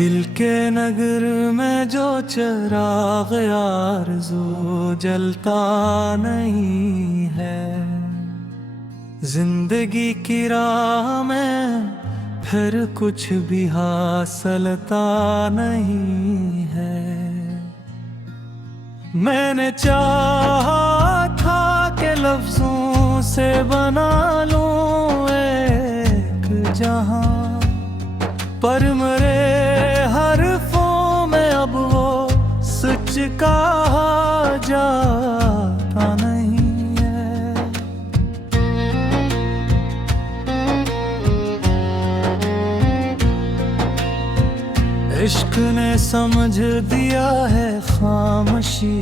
दिल के नगर में जो चिराग आरज़ू जलता नहीं है, जिंदगी की राह में फिर कुछ भी हासिलता नहीं है। मैंने चाहा था कि लफ्जों से बना लूं एक जहां, पर मेरे हरफों में अब वो सच कहा जाता नहीं है। इश्क ने समझ दिया है खामोशी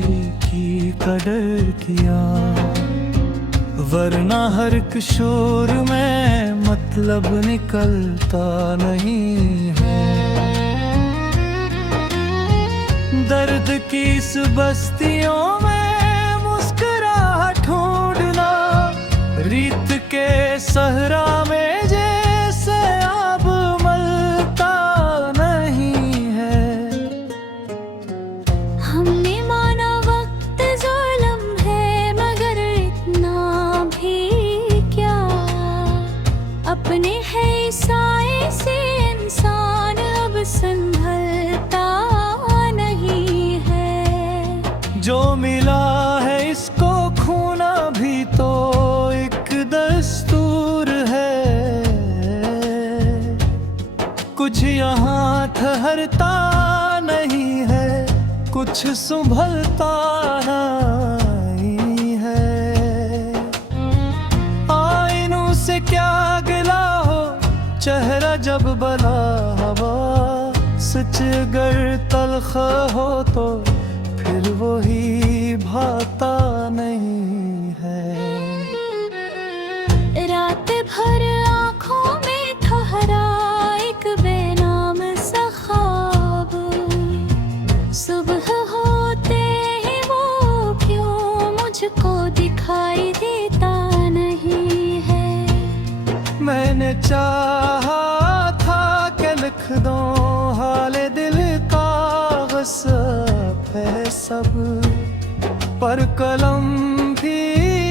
की कदर किया, वरना हर एक शोर में मतलब निकलता नहीं है। दर्द की इस बस्तियों में मुस्कुराहट ढूंढना, रीत के सहरा में जैसे अब मलता नहीं है। हमने माना वक्त ज़ुल्म है, मगर इतना भी क्या, अपने है साए से इंसान अब संभलता नहीं है। जो मिला है इसको खोना भी तो एक दस्तूर है, कुछ यहाँ ठहरता नहीं है, कुछ संभलता नहीं है। आईनों से क्या गिला हो, चेहरा जब बला हवा, सच अगर तलख हो तो फिर वही भाता नहीं है। रात भर आँखों में ठहरा एक बेनाम सा ख्वाब, सुबह होते ही वो क्यों मुझको दिखाई देता नहीं है। मैंने चाहा था कि लिख दो हाले दिल कागज़ है सब, पर कलम भी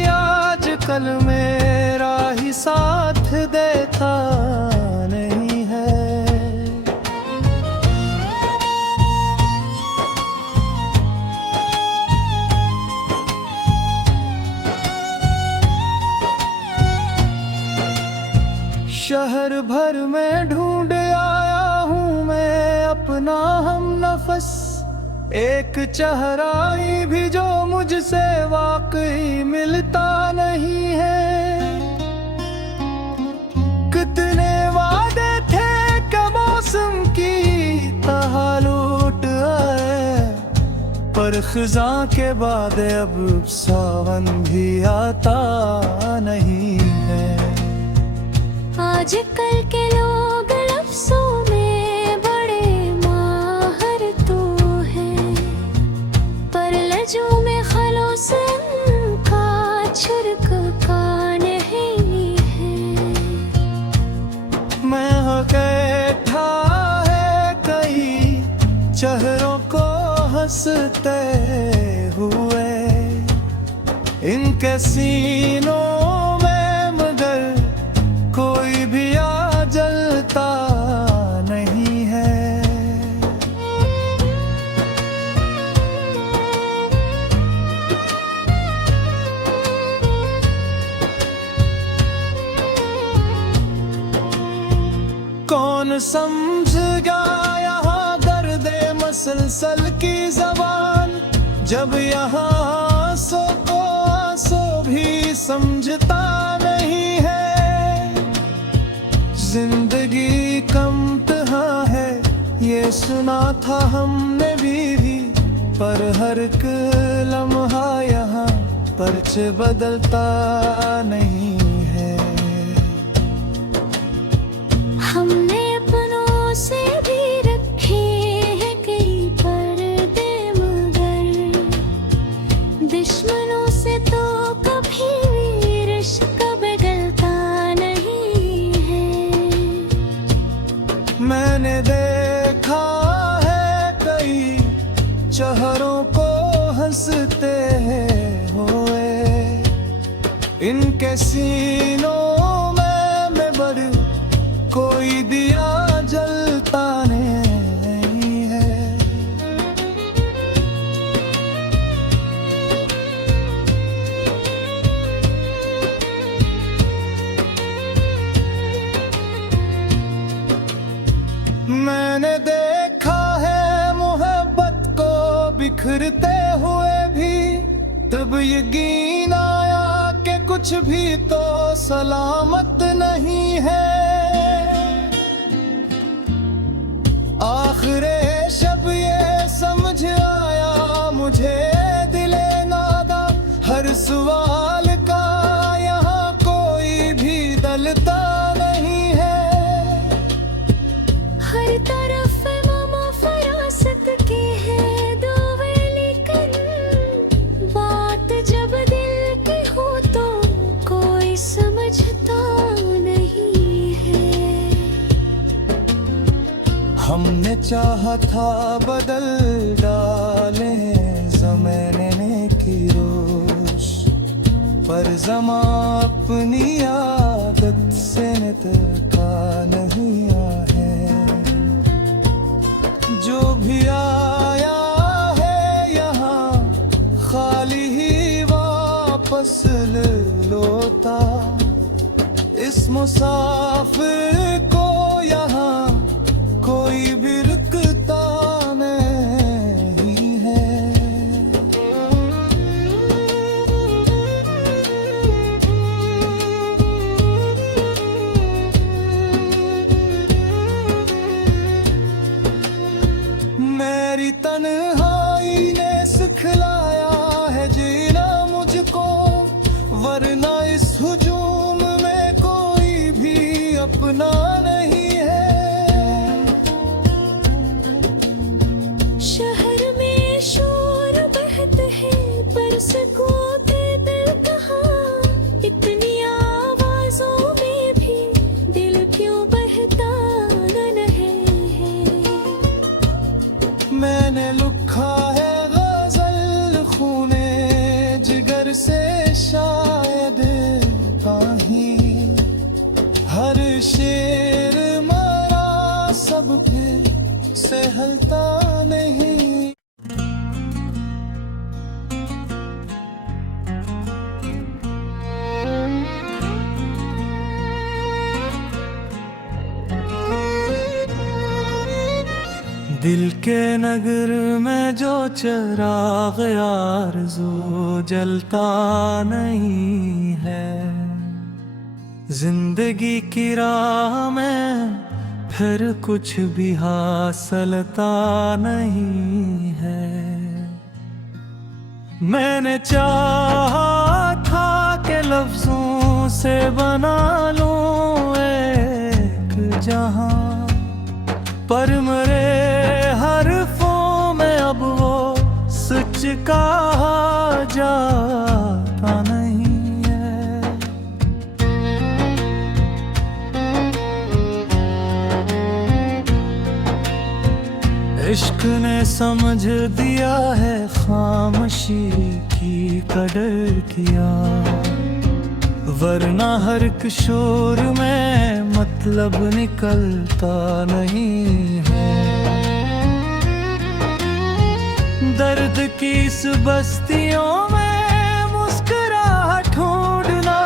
आजकल मेरा ही साथ देता नहीं है। शहर भर में ढूंढ आया हूँ मैं अपना हम नफस, एक चेहरा भी जो मुझसे वाकई मिलता नहीं है। कितने वादे थे कि मौसम की तरह लौट आए, पर खिज़ां के बाद अब सावन भी आता नहीं है। आजकल के लोग लफ्ज़ों में बड़े माहिर तो हैं, पर लहजों में खलूस उनका छुर्क का नहीं है। मैं बैठा है कई चेहरों को हंसते हुए, इनके सीनों में मगर कोई भी आ जलता नहीं है। कौन समझ गया यहाँ दर्दे मसलसल की ज़बान, जब यहाँ आंसू को आंसू भी समझता नहीं है। जिंदगी कम तहाँ है ये सुना था हमने भी, पर हर एक लम्हा यहाँ पर्च बदलता नहीं है। हमने अपनों से भी रखे हैं कई पर्दे, मगर दुश्मनों से तो कभी भी रिश्ता बदलता नहीं है। मैंने देखा चेहरों को हंसते हुए, इनके सीनों में बर कोई दिया जलता नहीं है। मैंने देखा है मोहब्बत को बिखरते हुए भी, तब यकीन आया कि कुछ भी तो सलामत नहीं है। आखिरे शब ये समझ आया मुझे दिले नादा, हर सवाल का यहाँ कोई भी दलता नहीं है। हर तरफ मामा फरासत की है दुआ, लेकिन बात जब दिल की हो तो कोई समझता नहीं है। हमने चाहा था बदल डाले ज़माने की रोश, पर ज़मा अपनी आदत से निकलता नहीं है। जो भी आया है यहाँ खाली ही वापस लौटा, इस मुसाफिर को यहाँ कोई भी रुकता नहीं है। मेरी तन्हाई ने सिखलाया है जीना मुझको, वरना इस हुजूम में कोई भी अपना नहीं है। शहर में शोर बहते हैं पर सुकूते दिल कहाँ, इतनी आवाजों में भी दिल क्यों बहता नहीं है। मैंने लिखा है गजल खूने जिगर से शायद कहीं, हर शेर मरा सब फिर से हलता नहीं। दिल के नगर में जो चिराग आरज़ू जलता नहीं है, जिंदगी की राह में फिर कुछ भी हासिलता नहीं है। मैंने चाहा था कि लफ्जों से बना लूं एक जहां, पर मेरे हरफों में अब वो सच कहा जाता नहीं है। इश्क ने समझ दिया है खामोशी की कदर किया, वरना हर एक शोर में मतलब निकलता नहीं है। दर्द की इस बस्तियों में मुस्कुराहट ढूंढना,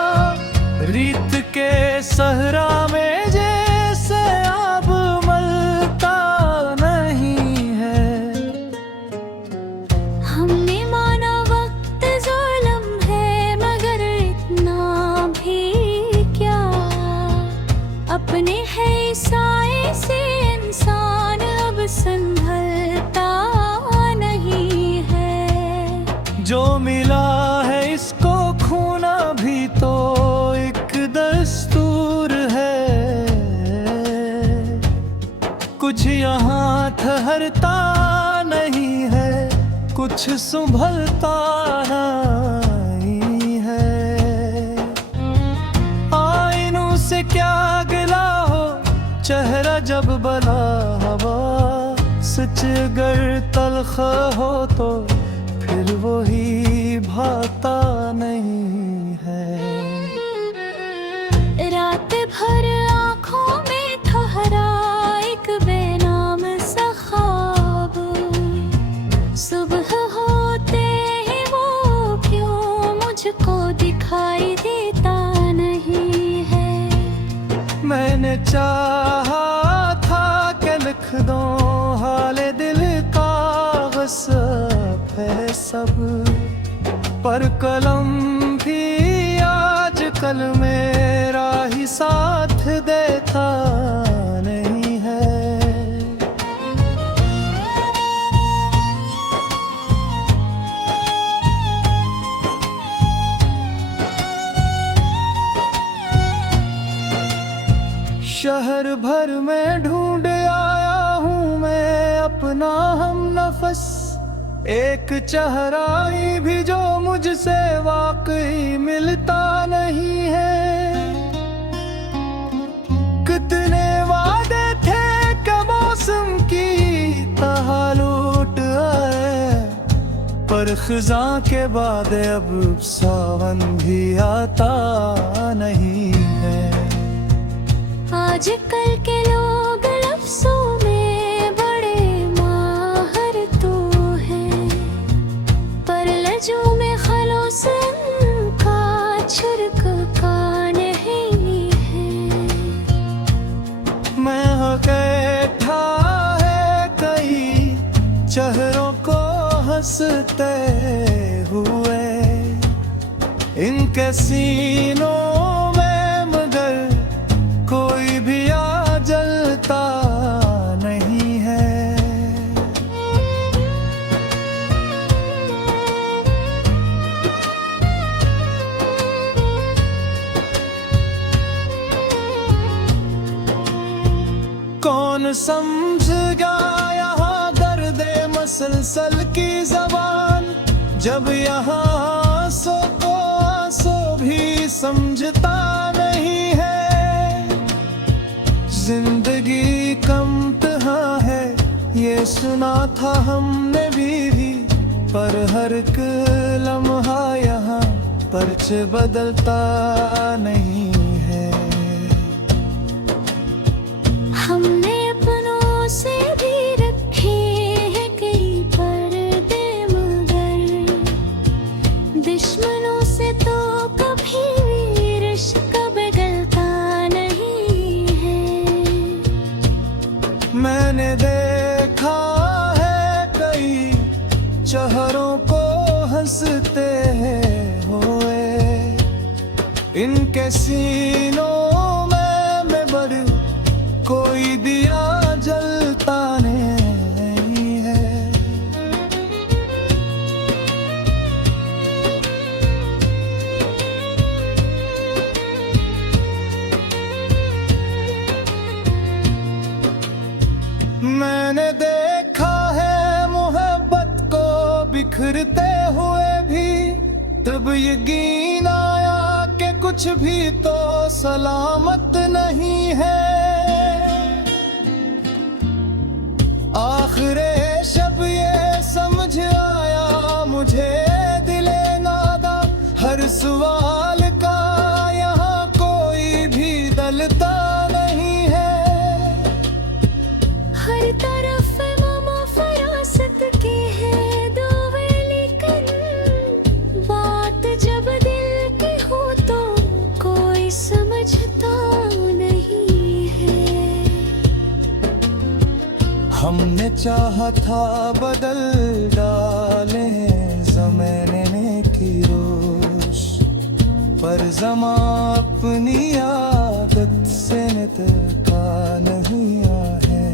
रीत के सहरा में जैसे अब मलता नहीं है। हमने माना वक्त ज़ुल्म है मगर इतना भी क्या, अपने है साए से इंसान अब संभलता नहीं है। जो मिला है इसको खोना भी तो एक दस्तूर है, कुछ यहाँ ठहरता नहीं है, कुछ संभलता नहीं है। आईनों से क्या गिला हो चेहरा जब बला हवा, सच गर तल तलख हो तो फिर वही भाता नहीं है। रात भर आँखों में ठहरा एक बेनाम सा ख्वाब, सुबह होते ही वो क्यों मुझको दिखाई देता नहीं है। मैंने चाहा था कि लिख दो हाले दिल, कागज़ है सब, पर कलम भी आजकल मेरा ही साथ देता नहीं है। शहर भर में ढूंढ आया हूँ मैं अपना हम नफस, एक चेहरा भी जो मुझसे वाकई मिलता नहीं है। कितने वादे थे कि मौसम की तरह लौट आए, पर खिज़ां के बाद अब सावन भी आता नहीं है। आजकल के लोग लफ्ज़ों में बड़े माहिर तो हैं, पर लहजों में खलूस उनका छुर्क का नहीं है। मैं कहता है कई चेहरों को हंसते हुए, इनके सीनों में मगर कोई भी आ जलता नहीं है। कौन समझ गया यहाँ दर्दे मसलसल की ज़बान, जब यहाँ आंसू को आंसू भी समझता नहीं है। जिंदगी कम तहाँ है ये सुना था हमने भी, पर हर एक लम्हा यहाँ पर्च बदलता नहीं है। हमने अपनों से भी रखे हैं कई पर्दे, मगर दुश्मनों से तो कभी भी रिश्ता बदलता नहीं है। मैंने देखा है कई चेहरों को हंसते हुए, इनके सीनों में बड़ कोई दिया जलता नहीं है। मैंने देखा है मोहब्बत को बिखरते हुए भी, तब यकीन आया कि कुछ भी तो सलामत नहीं है। आखिरे शब ये समझ आया मुझे दिले नादा, हर सवाल का यहाँ कोई भी दलता नहीं है। हर तरफ मामा फरासत के है दुए, लेकिन बात जब दिल की हो तो कोई समझता नहीं है। हमने चाहा था बदल डाले ज़माने की रोश, पर ज़मा अपनी आदत से निकलता नहीं है।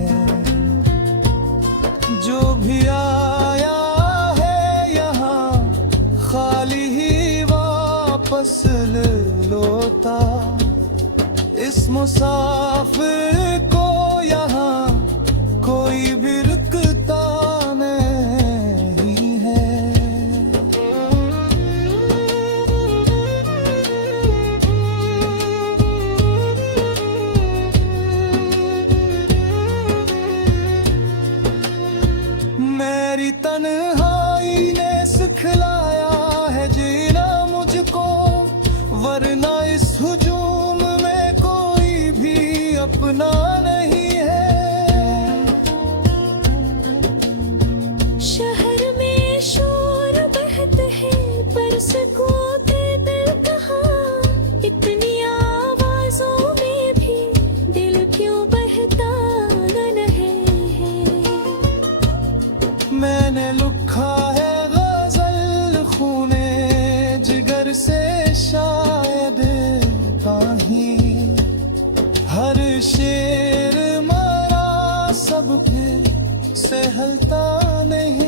जो भी आया है यहाँ खाली ही वापस लौटा, इस मुसाफिर को यहाँ कोई भी रुकता नहीं है। मैं मेरी तन्हाई ने सिखलाया है जीना मुझको, वरना इस हुजूम में कोई भी अपना नहीं है। शहर में शोर बहते हैं पर सुकूते दिल कहाँ, इतनी आवाजों में भी दिल क्यों बहता न है। मैंने लिखा है गजल खूने जिगर से, शायद कहीं हर शेर मरा सबके से हलता नहीं।